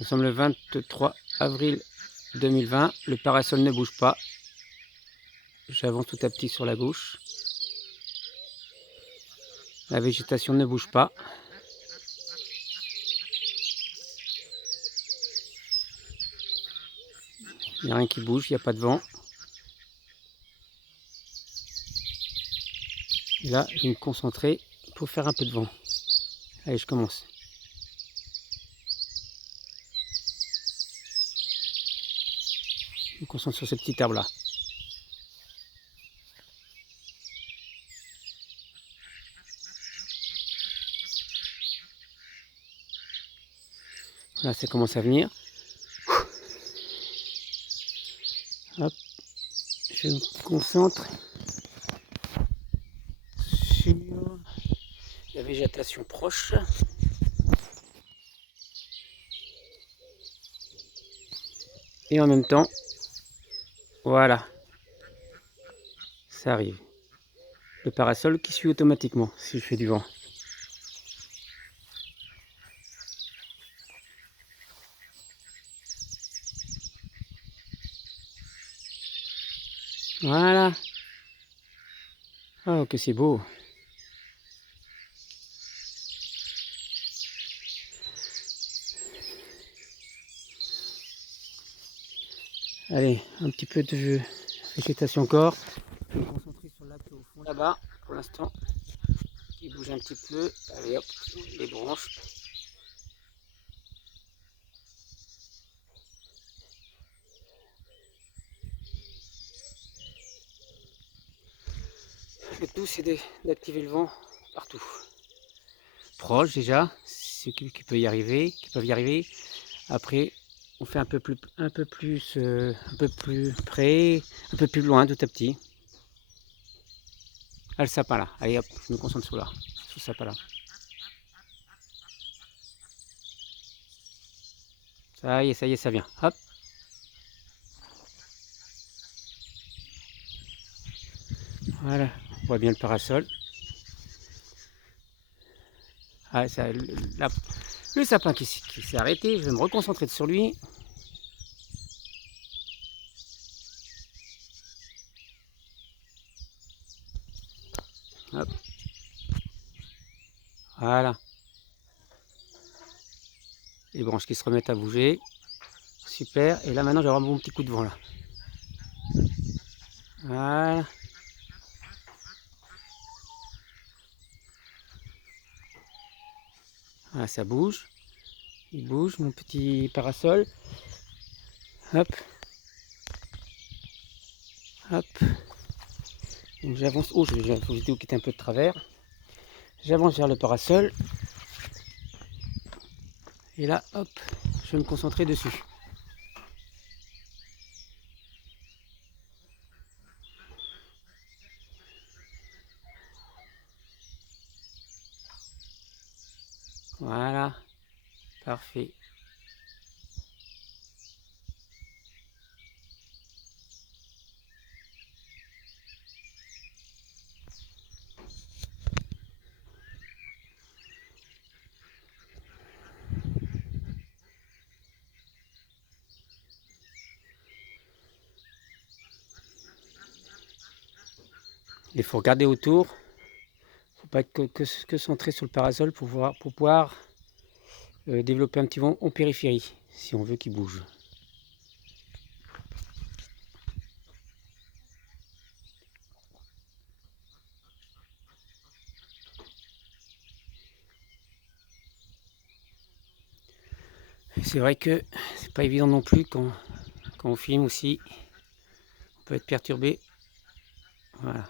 Nous sommes le 23 avril 2020. Le parasol ne bouge pas. J'avance tout à petit sur la gauche. La végétation ne bouge pas. Il n'y a rien qui bouge, il n'y a pas de vent. Et là, je vais me concentrer pour faire un peu de vent. Allez, je commence. Je me concentre sur ce petit arbre là. Là, ça commence à venir. Hop. Je me concentre sur la végétation proche. Et en même temps, voilà, ça arrive. Le parasol qui suit automatiquement si je fais du vent. Voilà. Oh, que c'est beau. Allez, un petit peu de végétation encore. Je vais me concentrer sur l'arbre au fond là-bas, pour l'instant, qui bouge un petit peu. Allez hop, les branches. Le tout, c'est d'activer le vent partout. Proche déjà, ceux qui peuvent y arriver, Après, on fait un peu plus près, un peu plus loin, tout à petit. Ah, le sapin là. Allez hop, je me concentre sur là, sur ce sapin là. Ça y est, ça vient. Hop. Voilà, on voit bien le parasol. Ah, ça, le sapin qui s'est arrêté, je vais me reconcentrer sur lui. Hop. Voilà. Les branches qui se remettent à bouger. Super. Et là maintenant, je vais avoir mon petit coup de vent là. Voilà. Voilà, ça bouge. Il bouge, mon petit parasol. Hop. Hop. Donc j'avance. Oh, j'ai une vidéo qui est un peu de travers. J'avance vers le parasol. Et là, hop, je vais me concentrer dessus. Voilà. Parfait. Il faut regarder autour. Il ne faut pas que centrer sur le parasol pour pouvoir développer un petit vent en périphérie, si on veut qu'il bouge. C'est vrai que c'est pas évident non plus quand on filme aussi. On peut être perturbé. Voilà.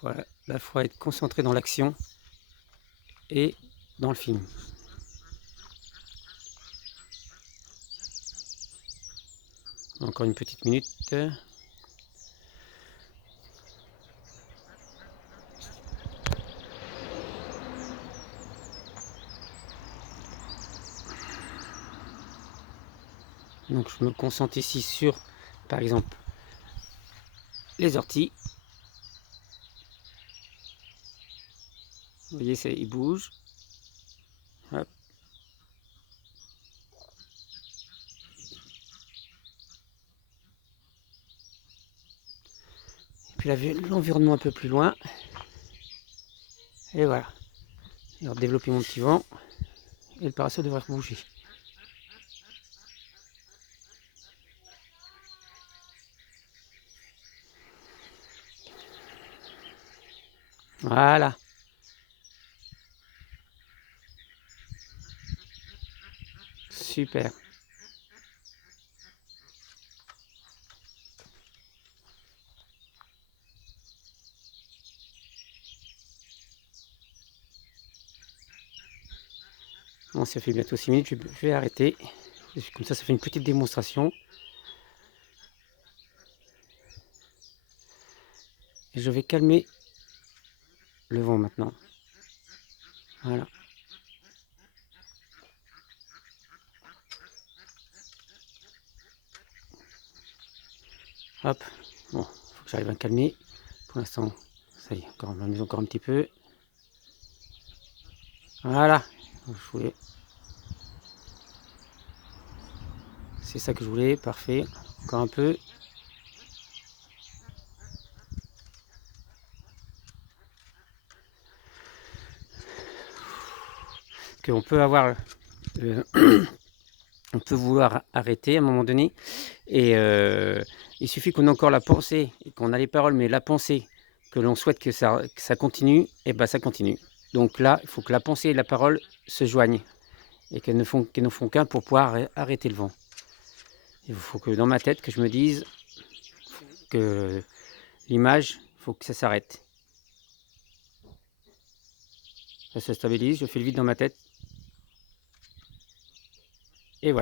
Voilà. Là, il faut être concentré dans l'action et dans le film. Encore une petite minute. Donc je me concentre ici sur, par exemple, les orties. Vous voyez, il bouge. puis l'environnement un peu plus loin. Et voilà. Alors développer mon petit vent. Et le parasol devrait bouger. Voilà. Super. Bon, ça fait bientôt 6 minutes, je vais arrêter. Comme ça fait une petite démonstration. Et je vais calmer le vent maintenant. Voilà. Hop. Bon, faut que j'arrive à calmer. Pour l'instant, ça y est, on va encore un petit peu. Voilà. C'est ça que je voulais, parfait. Encore un peu. Qu'on peut avoir... on peut vouloir arrêter à un moment donné. Et il suffit qu'on ait encore la pensée, et qu'on a les paroles, mais la pensée, que l'on souhaite que ça continue, et ben ça continue. Donc là, il faut que la pensée et la parole se joignent, et qu'elles ne font qu'un pour pouvoir arrêter le vent. Il faut que dans ma tête, que je me dise que l'image, il faut que ça s'arrête. Ça se stabilise, je fais le vide dans ma tête. Et voilà.